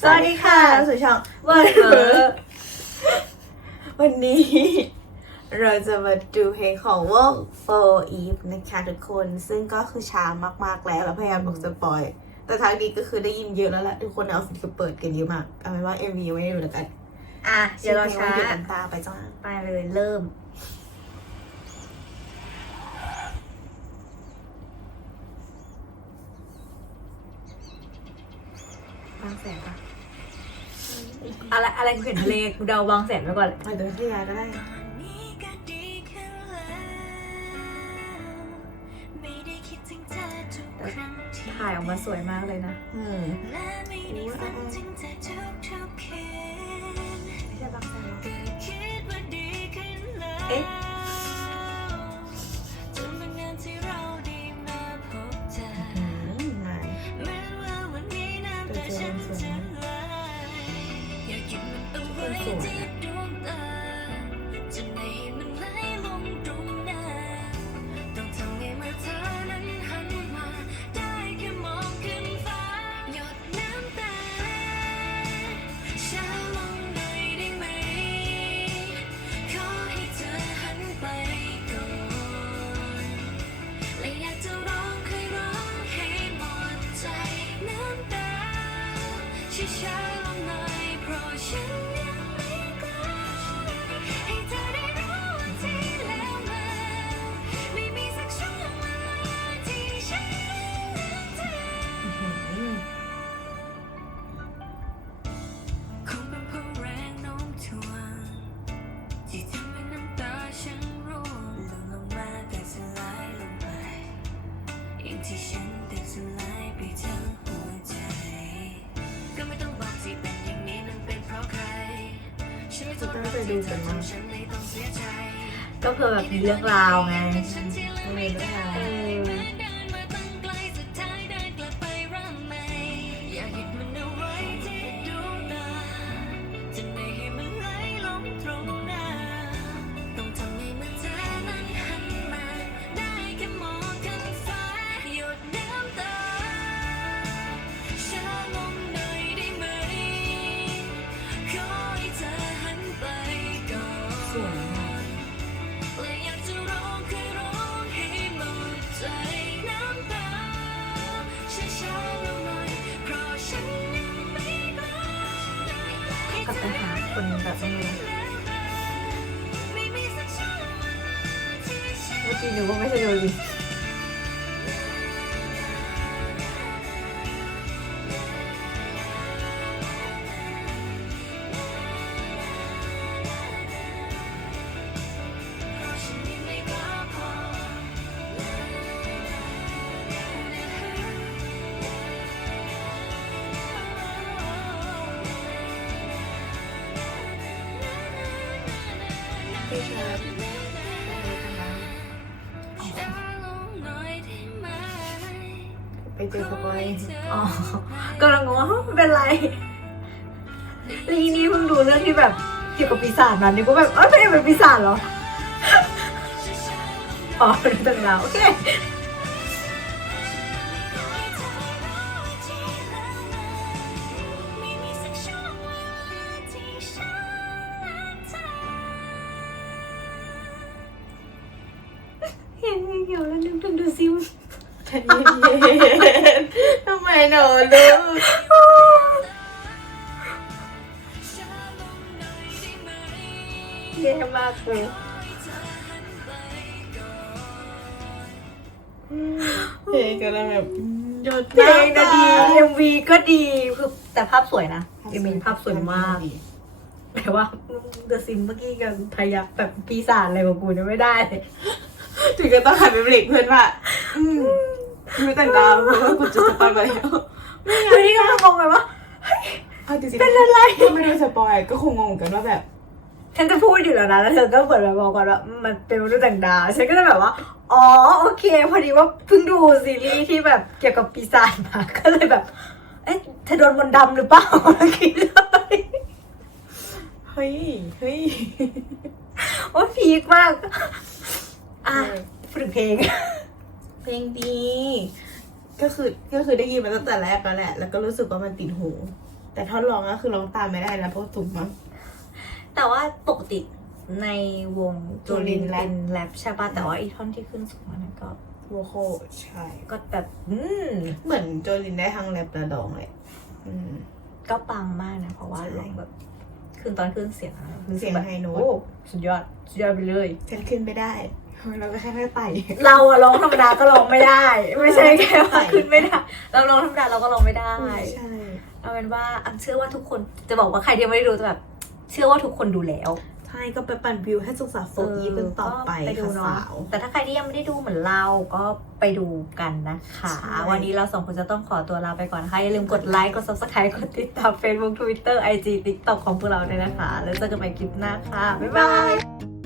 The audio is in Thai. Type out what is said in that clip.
สวัสดีค่ะสู่ช่องเวอร์เวอร์วันนี้ เราจะมาดูเพลงของวง For Eve นะคะทุกคน ซึ่งก็คือช้ามาก ๆ แล้วแล้วพยายามบอกสปอย แต่ทางนี้ก็คือได้ยินเยอะแล้วแหละทุกคนเอาฟิตเปิดกันเยอะมาก เอาเป็นว่า MV ยังไม่ได้ดูแล้วกัน อะ เดี๋ยวเราช้าหยุดน้ำตาไปจ้าไปเลยเริ่มบางแสนปะ อะไรอะไรกูเห็นทะเลกูเดาบางแสนไปก่อนเลยไปเดินที่ยาก็ได้นี้ก็ดีขึ้นแล้วไม่ได้คิดถึงเธอทุกครั้งที่ถ่ายออกมาสวยมากเลยนะอืมและไม่ได้ฝันถึงเธอทุาหยดน้ำตาช้าลงหน่อยได้ไหมขอให้เธอหันไปก่อนและอยากจะร้องให้ร้องให้หมดใจน้ำตาช้าลงหน่อยเพราะฉัน ฉันไม่ต้องรับที่เธอทำฉันไม่ต้องเสียใจก็เพื่อแบบมีเรื่องราวไงฉันที่ละไม่ได้ กลับไปหาคนแบบนี้ไม่มีสักช่วงเมื่อกี้นึกว่าไม่ใช่โดลิ พี่ชายช้าก่อยไปเจอสปอยอ๋อกำลังงงว่าเฮ้ยมันเป็นไรแล้วอีนี่เพิ่งดูเรื่องที่แบบเกี่ยวกับปีศาจนะนี่ก็แบบเออไม่เป็นปีศาจเหรอ อ๋อเป็นตั้งแล้วโอเค เหี่ยวแล้วนึกถึงดูซิมใจเย็นๆทำไมหนูรู้ช้าลงหน่อยได้ไหมแย่มากเลยเพลงกำลังแบบหยดเพลงนะดี MV ก็ดีคือแต่ภาพสวยนะ MV ภาพสวยมาก แต่ว่าเดอะซิมเมื่อกี้กันพยักแบบปีศาจอะไรของกูเนี่ยไม่ได้เลย ถึงก็ต้องหันไปเบรกเพื่อนว่าอืมไม่แต่งตามเพราะว่ากูจะสปอยไปแล้วคือนี่ก็มองแบบว่าเอาจริงๆเป็นอะไรถ้าไม่ได้สปอยก็คงงงกันว่าแบบ ฉันจะพูดอยู่แล้วนะแล้วเธอก็เปิดแบบบอกก่อนว่ามันเป็นมนุษย์ต่างดาวฉันก็จะแบบว่า อ๋อโอเค พอดีว่าเพิ่งดูซีรีส์ที่แบบเกี่ยวกับปีศาจมาก็เลยแบบ เอ๊ะเธอโดนมนต์ดำหรือเปล่าแล้วคิดเลยเฮ้ยเฮ้ยโอ้พีคมาก อะเออพูดถึงเพลง เพลงดี ก็คือก็คือได้ยินมาตั้งแต่แรกแล้วแหละ แล้วก็รู้สึกว่ามันติดหู แต่ท่อนร้องก็คือร้องตามไม่ได้แล้วเพราะสูงมากแต่ว่าปกติในวงโจลินโจลินแรปเป็นแรปใช่ป่ะแต่ว่าอีท่อนที่ขึ้นสูงอันนั้นก็โวโคใช่ ก็แบบอืมเหมือนโจลินได้ทั้งแรปและร้องเลยอืมก็ปังมากนะ เพราะว่าใช่ลงแบบขึ้นตอนขึ้นเสียงอะรู้สึเสีกยงแบบไฮโน้ตโอ้สุดยอด สุดยอดไปเลยฉันขึ้นไม่ได้ เราก็แค่แค่ไต่เราอะร้องธรรมดาก็ร้องไม่ได้ ไม่ใช่แค่ว่าใช่ขึ้นไม่ได้เราร้องธรรมดาเราก็ร้องไม่ได้ใช่เอาเป็นว่าอะเชื่อว่าทุกคนจะบอกว่าใครที่ยังไม่ได้ดูแต่แบบเชื่อว่าทุกคนดูแล้วใช่ก็ไปปั่นวิวให้สุขสันต์โฟอีฟกันต่อไปก็ดูค่ะเนาะสาวแต่ถ้าใครที่ยังไม่ได้ดูเหมือนเราก็ไปดูกันนะคะใช่วันนี้เราสองคนจะต้องขอตัวลาไปก่อนนะคะอย่าลืมกดไลค์ กด subscribe กดติดตาม Facebook Twitter IG TikTok ของพวกเราด้วยนะคะ แล้วเจอกันใหม่คลิปหน้าค่ะ บ๊ายบาย